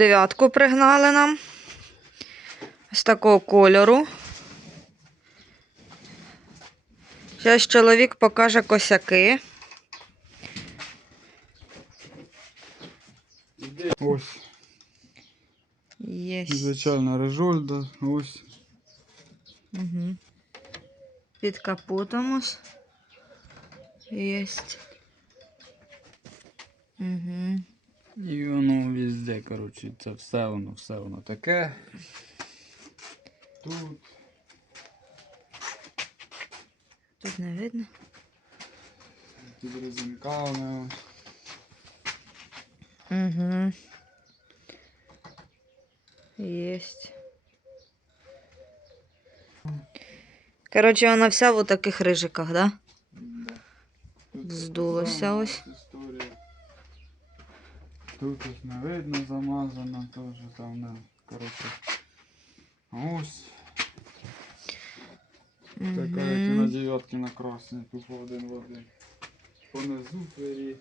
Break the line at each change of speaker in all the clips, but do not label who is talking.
Дев'ятку пригнали нам. З такого кольору. Зараз чоловік покаже косяки.
Ось,
Є.
звичайна режольда, ось.
Угу. Під капотом ось. Єсть. Угу.
І воно везде, коротше, це все воно, все воно таке. Тут.
Тут не видно.
Під резинками. ось.
Угу. Єсть. Коротше, вона вся в таких рижиках, да?
Тут
Здулося ось.
Тут ось не видно замазано, теж там не. Коротше. Ось. Така, як і на дев'ятки на красний, тупо один в один. Понизу двері.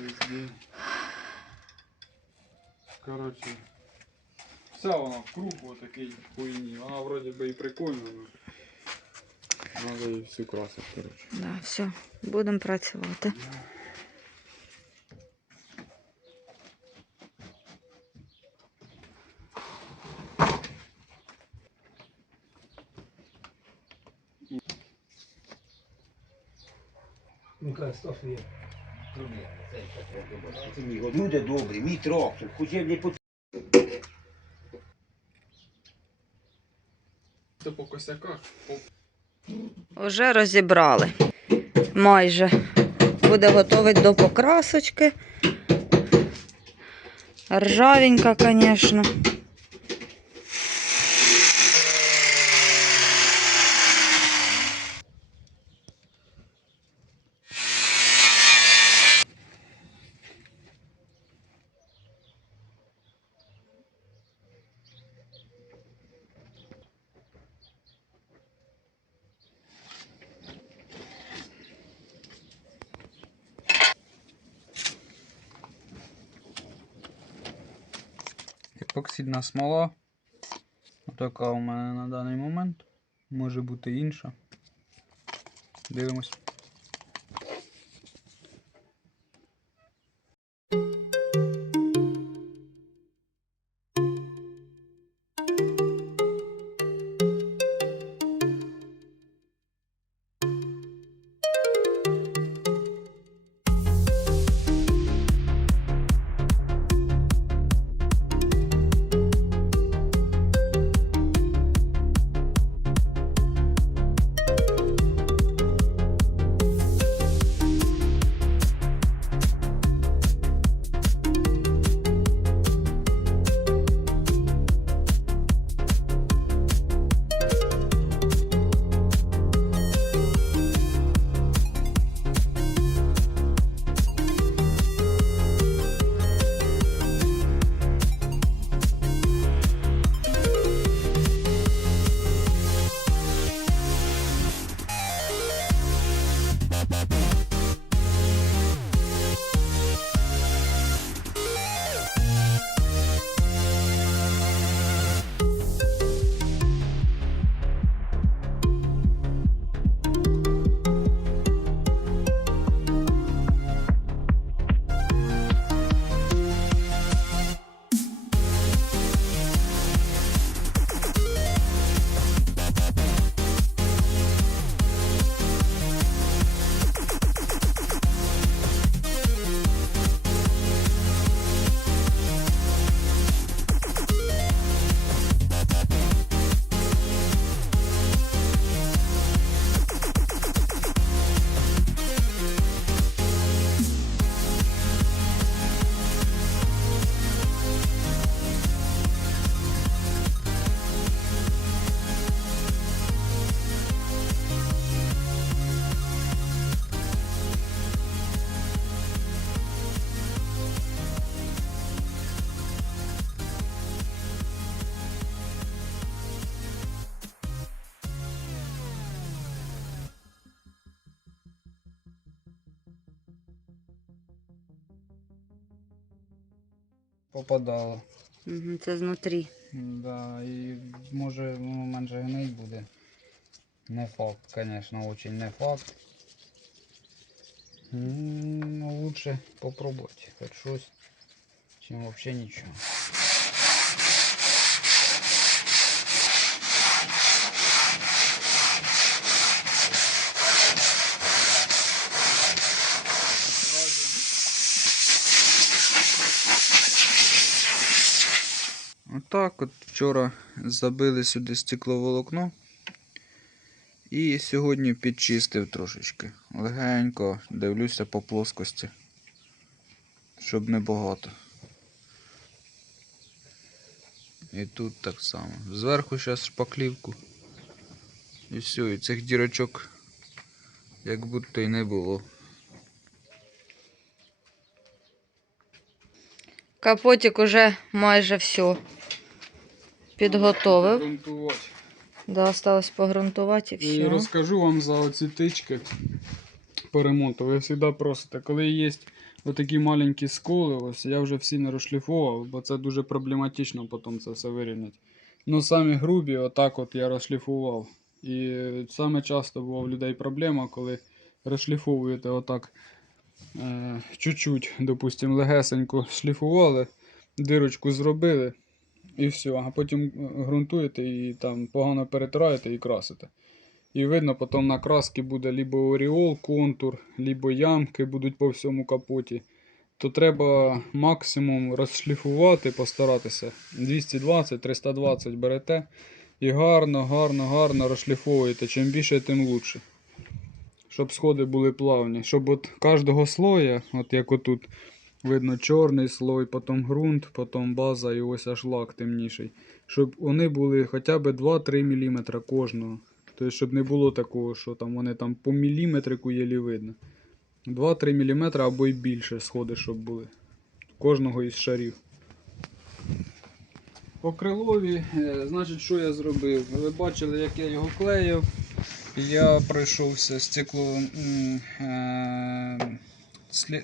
Везде. Коротше. Вся вона в круг отакий хуйні. Вона вроді би і прикольна, але треба її всю красити, коротше.
Да, все, будемо працювати.
Є. Люди добрі, мій трактор, хоч я не по
Це по косяках.
Уже розібрали. Майже. Буде готовий до покрасочки. Ржавенька, звісно.
Епоксидна смола. Така у мене на даний момент. Може бути інша. Дивимось. Попадало.
Угу, це знутрі.
Да, і може воно менше гнить буде. Не факт, звісно, очень не факт. Ну, лучше попробувати хоч щось, чим взагалі нічого. Отак от вчора забили сюди стекловолокно. І сьогодні підчистив трошечки. Легенько дивлюся по плоскості. Щоб не багато. І тут так само. Зверху зараз шпаклівку. І все, і цих дірочок як будто й не було.
Капотик уже майже все підготовив. Да, осталось погрунтувати і
І
все.
розкажу вам за оці тички по ремонту. Ви завжди просите, коли є отакі маленькі сколи, ось я вже всі не розшліфував, бо це дуже проблематично потім це все вирівняти. Ну самі грубі, отак от я розшліфував. І саме часто була в людей проблема, коли розшліфовуєте отак е, чуть-чуть, допустимо, легесенько шліфували, дирочку зробили і все. А потім е, ґрунтуєте і там погано перетираєте і красите. І видно, потім на краски буде либо оріол, контур, либо ямки будуть по всьому капоті. То треба максимум розшліфувати, постаратися. 220-320 берете і гарно, гарно, гарно розшліфовуєте. Чим більше, тим лучше. Щоб сходи були плавні. Щоб от кожного слоя, от як отут, видно чорний слой, потім ґрунт, потім база і ось аж лак темніший. Щоб вони були хоча б 2-3 мм кожного. Тобто, щоб не було такого, що там вони там по міліметрику єлі видно. 2-3 мм або й більше сходи, щоб були. Кожного із шарів. По крилові, е, значить, що я зробив? Ви бачили, як я його клеїв. Я пройшовся стекло,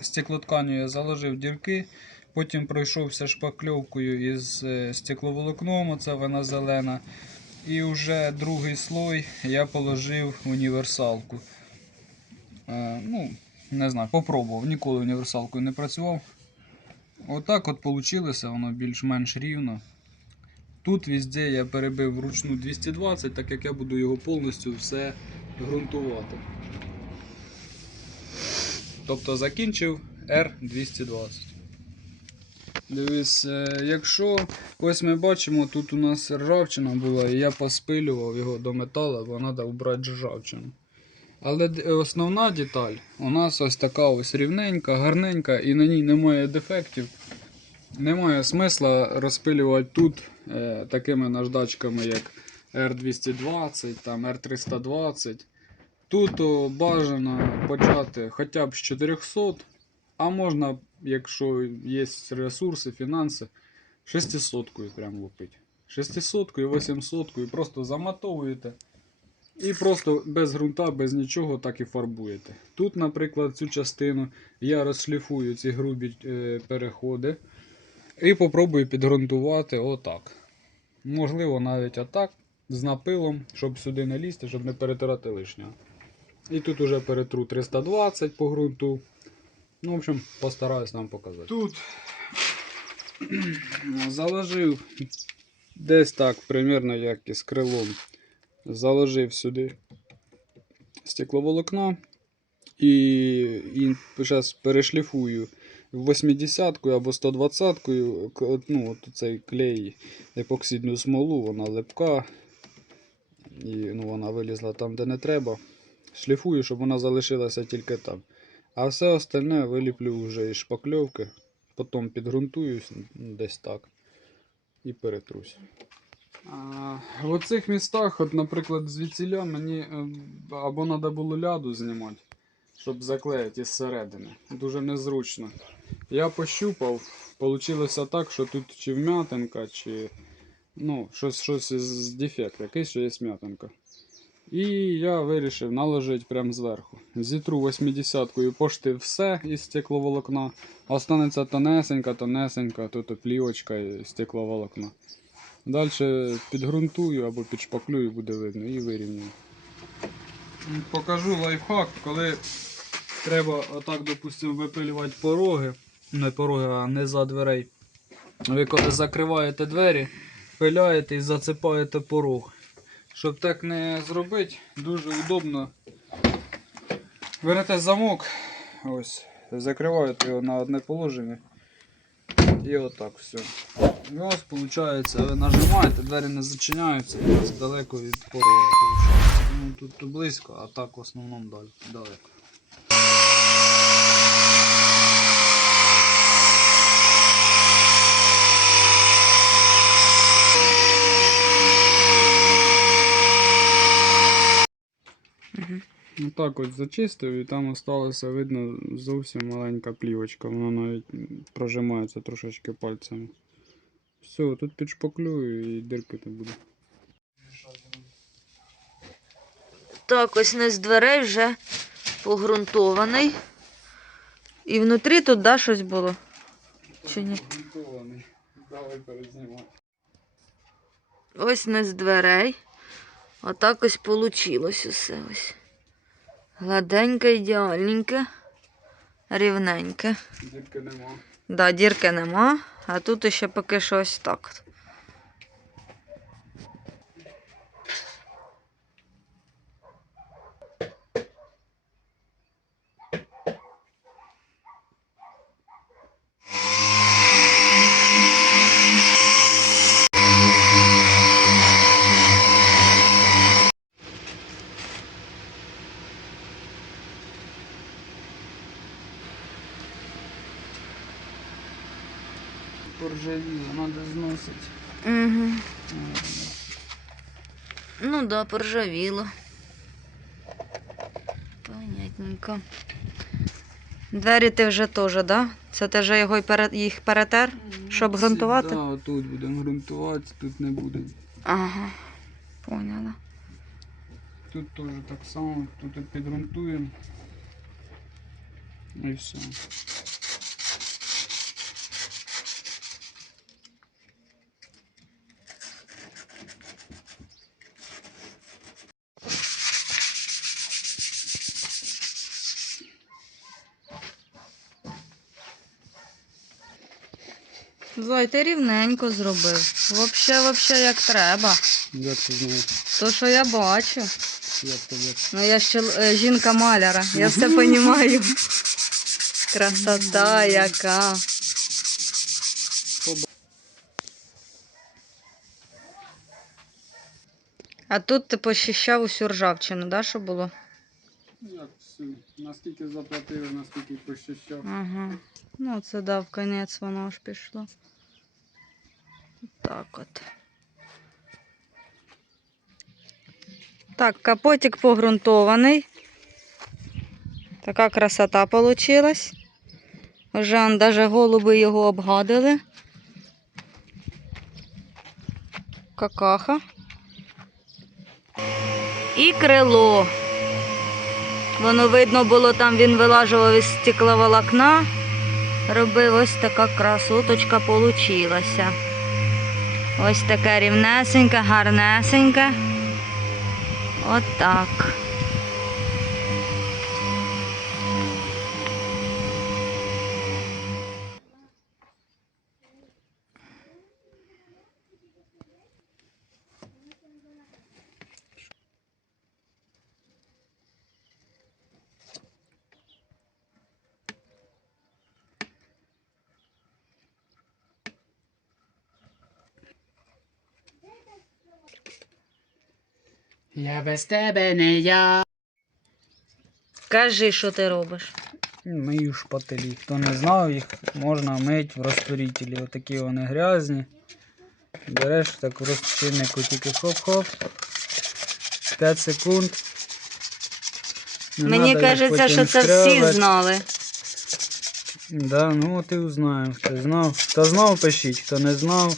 стеклотканю, я заложив дірки. Потім пройшовся шпакльовкою із е, стекловолокном, оце вона зелена. І вже другий слой я положив універсалку. Е, ну, не знаю, попробував, ніколи універсалкою не працював. Отак от вийшло, воно більш-менш рівно. Тут везде я перебив вручну 220, так як я буду його повністю все ґрунтувати. Тобто закінчив R220. Дивись, е, якщо ось ми бачимо, тут у нас ржавчина була, і я поспилював його до металу, бо треба вбрати ржавчину. Але основна деталь у нас ось така ось рівненька, гарненька, і на ній немає дефектів. Немає смисла розпилювати тут е, такими наждачками, як R220, там R320. Тут бажано почати хоча б з 400, а можна, якщо є ресурси, фінанси, 600 прям лупити. 600 800 і просто заматовуєте. І просто без ґрунта, без нічого так і фарбуєте. Тут, наприклад, цю частину я розшліфую ці грубі е, переходи. І попробую підґрунтувати отак. Можливо, навіть отак, з напилом, щоб сюди не лізти, щоб не перетирати лишнього. І тут уже перетру 320 по ґрунту. Ну, в общем, постараюсь вам показати. Тут заложив десь так, примерно як із крилом. Заложив сюди стекловолокно і, і зараз перешліфую 80 або 120 к- ну, от цей клей, епоксидну смолу, вона липка. І ну, вона вилізла там, де не треба. Шліфую, щоб вона залишилася тільки там. А все остальне виліплю вже із шпакльовки, потім підґрунтуюсь десь так і перетрусь. А, в оцих містах, от, наприклад, звідсіля мені е, або треба було ляду знімати, щоб заклеїти із середини. Дуже незручно. Я пощупав, вийшло так, що тут чи вмятинка, чи ну, щось, щось із дефект, якийсь, що є м'ятинка. І я вирішив наложити прямо зверху. Зітру 80-кою пошти все із стекловолокна. Останеться тонесенька, тонесенька, тут плівочка і стекловолокна. Далі підґрунтую або підшпаклюю, буде видно, і вирівнюю. Покажу лайфхак, коли треба отак, допустимо, випилювати пороги. Не пороги, а не за дверей. Ви коли закриваєте двері, пиляєте і зацепаєте порог. Щоб так не зробити, дуже удобно. Берете замок, ось, закриваєте його на одне положення. І отак все. І ось виходить, ви нажимаєте, двері не зачиняються, і далеко від порога. Ну, тут, близько, а так в основному далеко. Ну так от зачистив і там осталося, видно, зовсім маленька плівочка. Вона навіть прожимається трошечки пальцями. Все, тут підшпаклюю і дирки не буде.
Так, ось низ дверей вже погрунтований. І внутрі тут да, щось було. Чи ні?
Давай перезнімати.
Ось низ дверей. Отак ось получилось усе ось. Гладеньке, ідеальненька, рівненьке.
Дірки нема.
Да, дірки нема, а тут ще поки що ось так.
Поржавіло, треба зносити.
Угу. Ну да, поржавіло. Понятненько. Двері ти вже теж, да? Це ти вже його їх перетер, щоб ґрунтувати?
Так, тут будемо ґрунтувати, тут не буде.
Ага. Поняла.
Тут теж так само, тут підґрунтуємо. І все.
Зой, ти рівненько зробив. Вообще, вообще, як треба.
Як ти знаєш?
То, що я бачу.
Як бачиш?
Ну, я ще е, жінка маляра, я все розумію. Красота яка. А тут ти пощищав усю ржавчину, да, що було?
Як все? Наскільки заплатили, наскільки пощащав.
Ага. Ну, це дав конець, воно ж пішло. Так от. Так, капотик погрунтований. Така красота получилась. Он даже голуби його обгадили. Какаха. І крило. Воно видно було, там він вилажував із стекловолокна. Робив ось така красоточка получилася. Ось така рівнесенька, гарнесенька. Отак.
Я без тебе не я.
Кажи, що ти робиш.
Мию шпателі. Хто не знав, їх можна мити в розтворителі. Отакі вони грязні. Береш так в розчиннику тільки хоп-хоп. 5 секунд. Не
Мені
надо їх
кажеться,
потім
що це всі знали.
Да, ну от і узнаємо, хто знав. Хто знав, пишіть, хто не знав,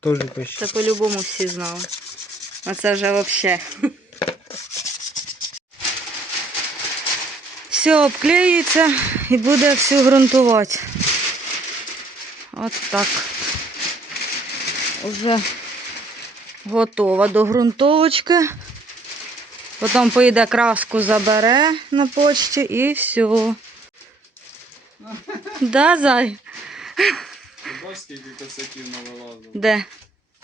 теж пишіть.
Це по-любому всі знали. Ну, Оце вже взагалі. Все обклеюється і буде всю ґрунтувати. От так. Уже готова до грунтовочки. Потім поїде краску, забере на почті і все. Да, зай?
Бачите, скільки косяків навилазило?
Де?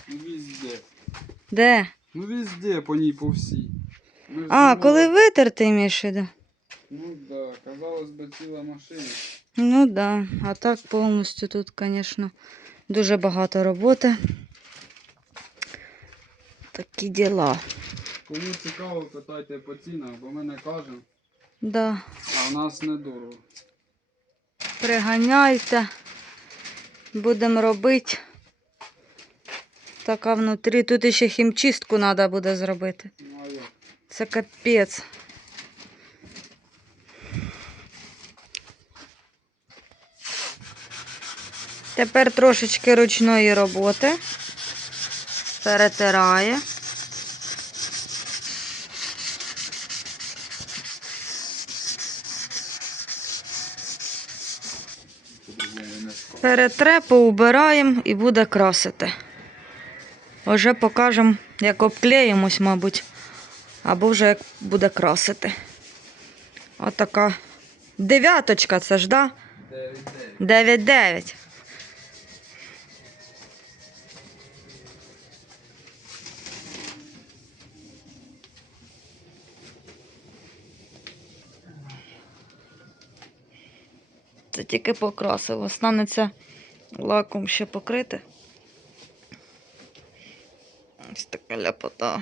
Ну, Візде.
Де?
Ну везде по ній по всій. Ми ж
А,
не
коли витерти між іде?
Ну да, казалось би ціла машина.
Ну да, а так повністю тут, звісно, дуже багато роботи. Такі діла.
Кому цікаво, питайте по цінах, бо ми не кажемо,
Да.
а в нас недорого.
Приганяйте. Будемо робити. Така внутрі. Тут ще хімчистку треба буде зробити. Це капець. Тепер трошечки ручної роботи. Перетирає. Перетре, поубираємо і буде красити. Вже покажемо, як обклеїмось, мабуть. Або вже як буде красити. Отака дев'яточка, це ж, да? 9-9. Це тільки покрасив. Останеться лаком ще покрити. Ось така ляпота.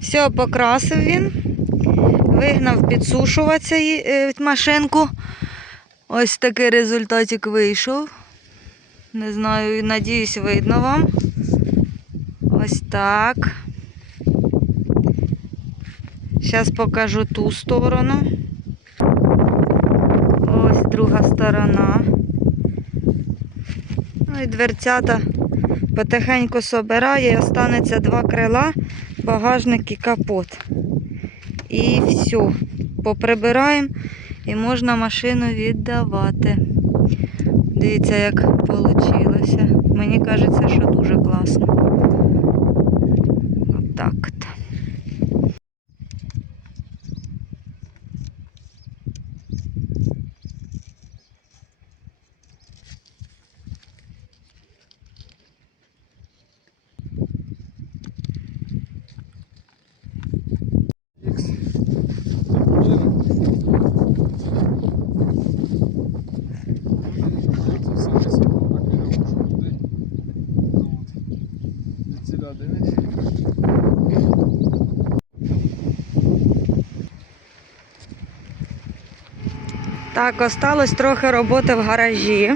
Все, покрасив він. Вигнав підсушуватися е, машинку. Ось такий результатик вийшов. Не знаю, надіюсь, видно вам. Так. Зараз покажу ту сторону. Ось друга сторона. Ну і дверцята потихеньку собирає, і останеться два крила, багажник і капот. І все. Поприбираємо і можна машину віддавати. Дивіться, як вийшло. Мені кажеться, що дуже класно. Отак. от.
Ікс. Це все високо на кілька людей. Ну, от. Звідсіля дивись.
Так, осталось трохи роботи в гаражі.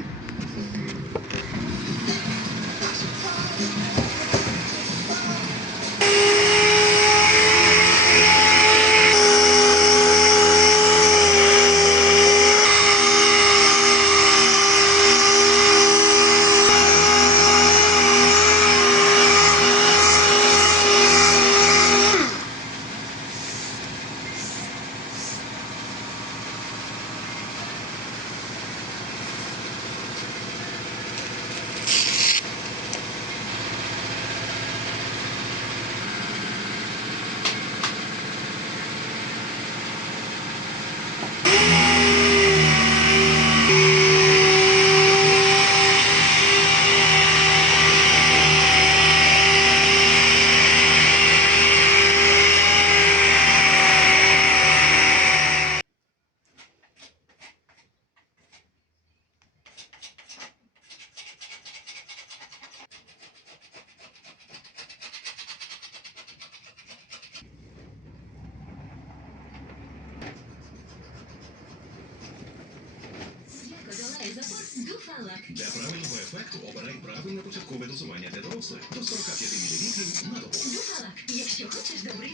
Для правильного ефекту обирай правильне початкове дозування для дорослих до 45 мл на добу.
Духалак, якщо хочеш добрий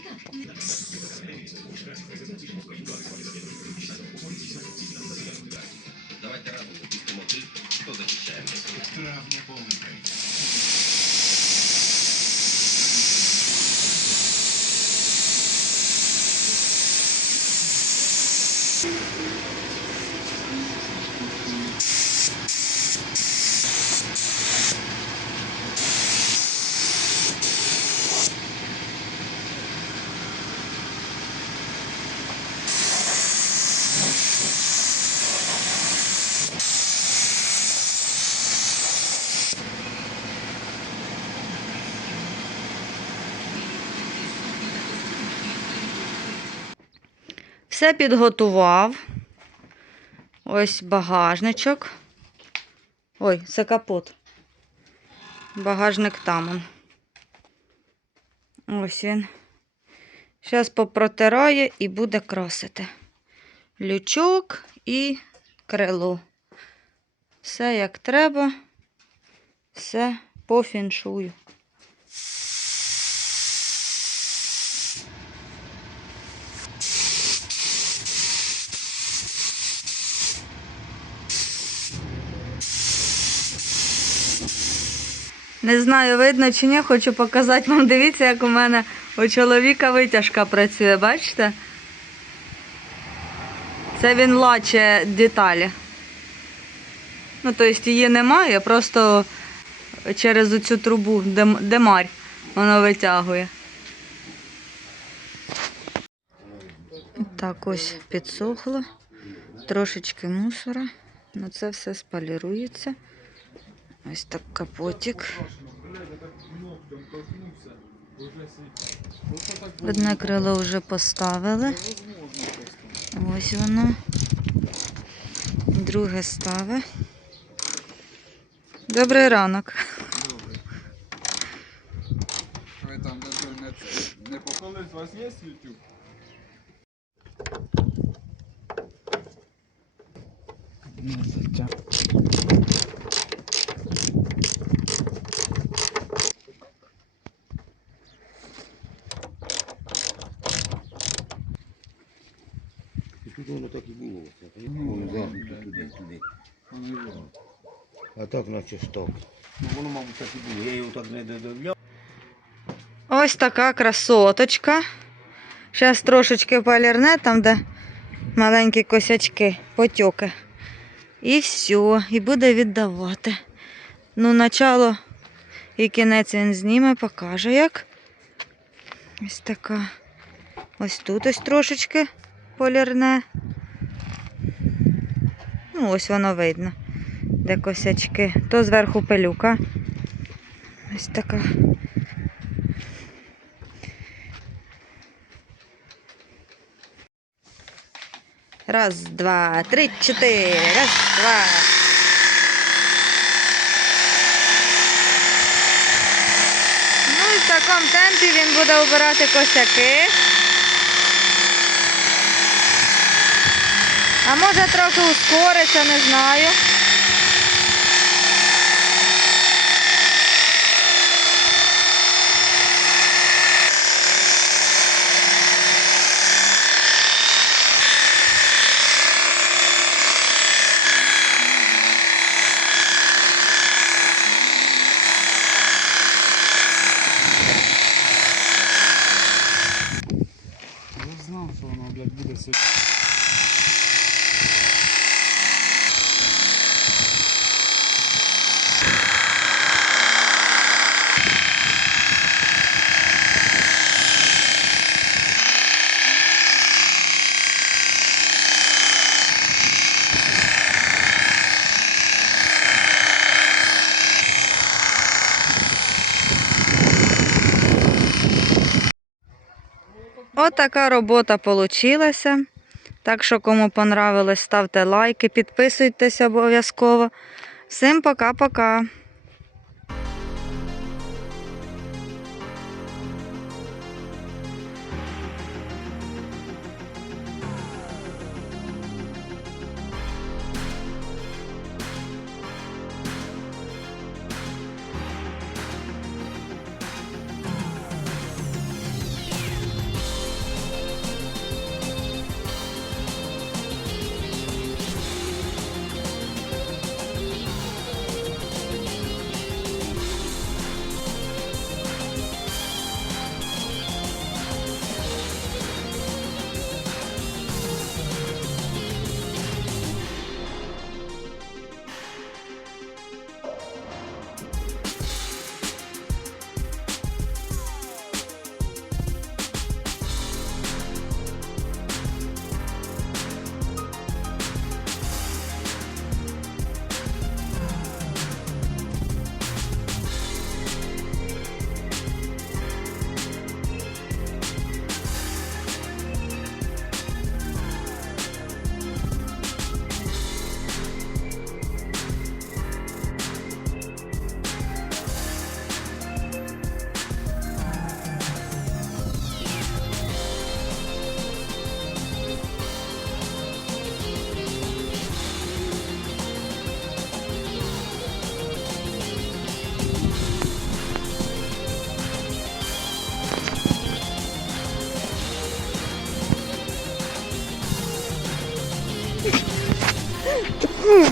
Все підготував. Ось багажничок. Ой, це капот. Багажник там. Ось він. Зараз попротирає і буде красити. Лючок і крило. Все як треба. Все по фіншую. Не знаю, видно чи ні, хочу показати вам. Дивіться, як у мене у чоловіка витяжка працює, бачите? Це він лаче деталі. Ну, тобто її немає, просто через цю трубу, де, м- де марь, воно витягує. Так, ось підсохло. Трошечки мусора. Ну це все спалірується. Ось так капотик. Одне крило вже поставили. Ось воно. Друге ставе. Добрий ранок.
Ви там не, не, не у вас є YouTube? Не затя.
І тут воно так і було. Це, Воно загнуто туди, туди.
Воно і було.
А так наче сток. Ну воно, мабуть, так і було. Я його так не додавляв.
Ось така красоточка. Зараз трошечки полірне, там, де маленькі косячки, потьоки. І все, і буде віддавати. Ну, начало і кінець він зніме, покаже як. Ось така. Ось тут ось трошечки полірне. Ну, ось воно видно, де косячки. То зверху пилюка. Ось така. Раз, два, три, чотири. Раз, два. Ну і в такому темпі він буде обирати косяки. А може трохи ускориться, не знаю.
Я знав, що воно,
Отака робота получилася. Так що, кому понравилось, ставте лайки, підписуйтесь обов'язково. Всім пока-пока.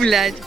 Блядь.